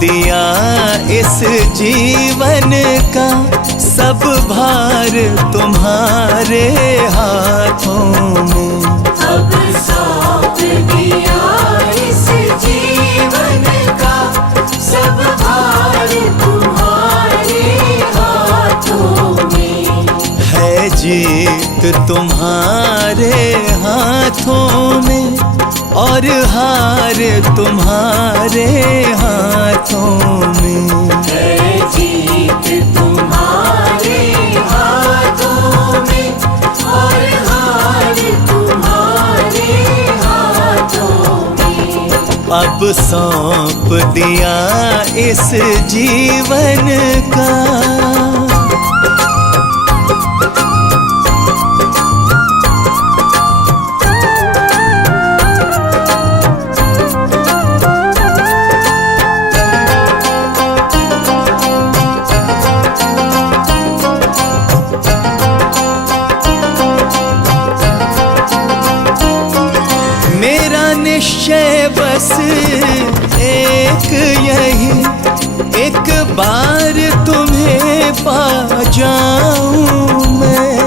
दिया इस जीवन का सब भार तुम्हारे हाथों में। अब सौंप दिया इस जीवन का सब भार तुम्हारे हाथों में। है जीत तुम्हारे हाथों में और हार तुम्हारे हाथों में। है जीत तुम्हारे हाथों में और हार तुम्हारे हाथों में। अब सौंप दिया इस जीवन का। निश्चय बस एक यही, एक बार तुम्हें पा जाऊं मैं।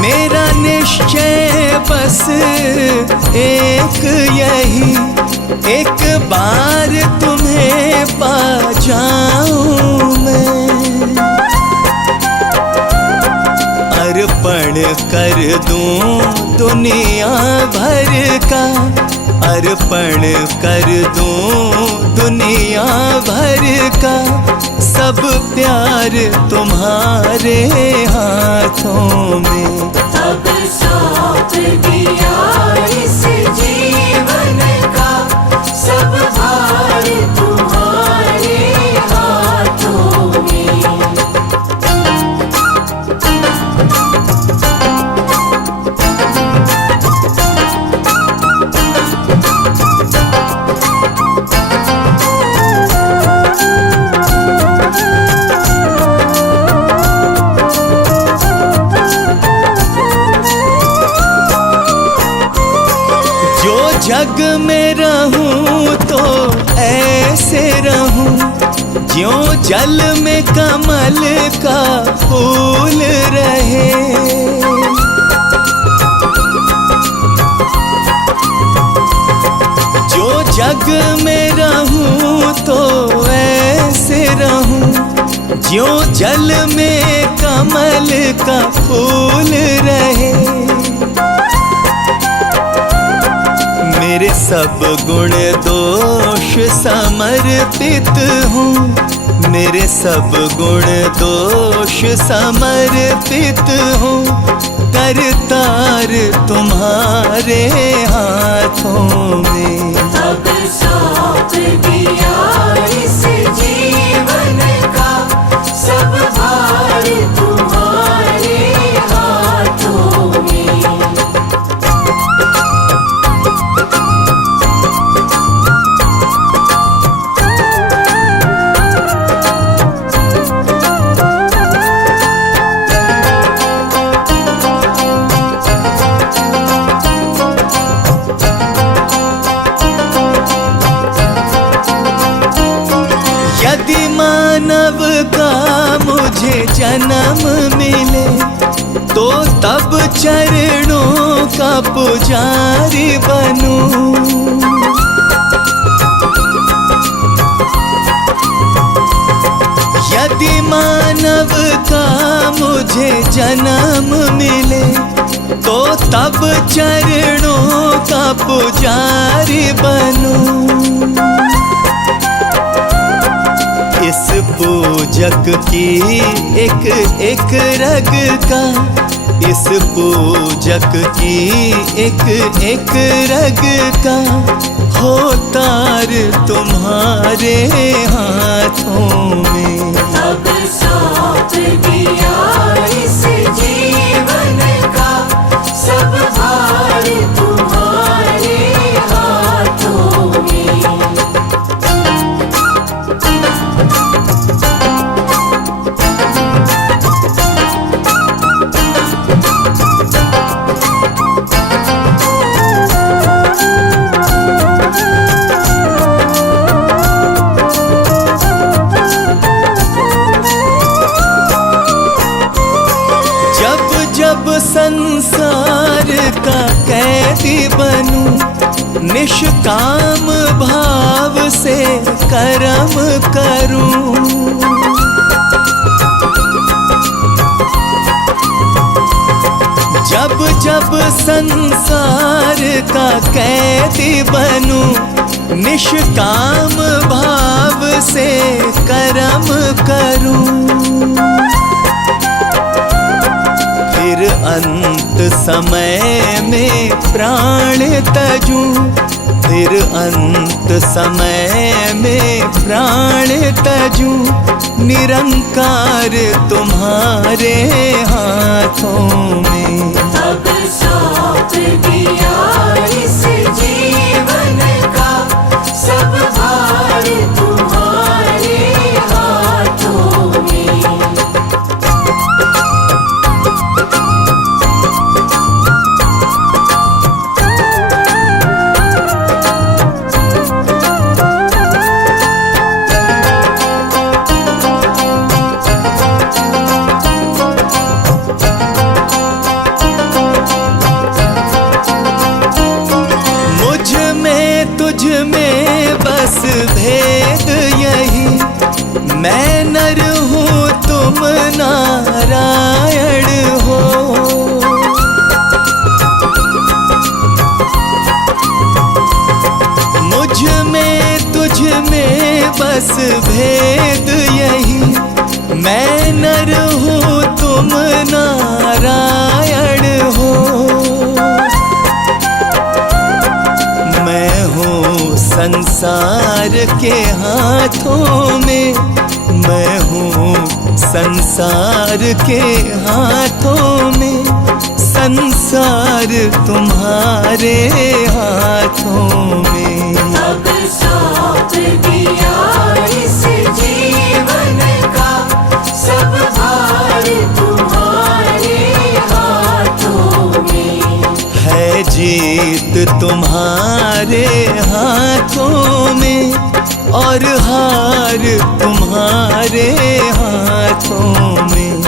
मेरा निश्चय बस एक यही, एक बार तुम्हें पा जाऊं मैं। अर्पण कर दूं दुनिया भर का, अर्पण कर दूं दुनिया भर का सब प्यार तुम्हारे हाथों में। अब सौंप दिया इस जीवन का सब भार तुम्हारे हाथों में। जग में रहूं तो ऐसे रहूं ज्यों जल में कमल का फूल रहे। जो जग में रहूं तो ऐसे रहूं ज्यों जल में कमल का फूल रहे। मेरे सब गुण दोष समर्पित हूँ, मेरे सब गुण दोष समर्पित हूँ। करतार तुम्हारे हाथों में। अब सौंप दिया इस जीवन का सब भार तुम्हारे हाथों में। यदि मानव का मुझे जन्म मिले तो तब चरणों का पुजारी बनूं। यदि मानव का मुझे जन्म मिले तो तब चरणों का पुजारी बनूं। इस पूजक की एक एक रग का, इस पूजक की एक एक रग का हो तार तुम्हारे हाथों में। अब सौंप दिया इस जीवन का सब भार तुम्हारे हाथों में। निष्काम भाव से कर्म करूं। जब जब संसार का कैदी बनूं, निष्काम भाव से कर्म करूं। फिर अंत समय में प्राण तजूं, फिर अंत समय में प्राण तजूं। निरंकार तुम्हारे हाथों में। अब सौंप दिया इस जीवन का सब भार तुम्हारे हाथों में। तुझ में बस भेद यही, मैं नर हूँ तुम नारायण हो। मुझ में तुझ में बस भेद यही, मैं नर हूँ तुम नारायण हो। संसार के हाथों में, मैं हूँ संसार के हाथों में। संसार तुम्हारे हाथों में। अब सौंप दिया इस जीवन का सब भार तुम्हारे हाथों में। है जीत तुम्हारे हाथों में और हार तुम्हारे हाथों में।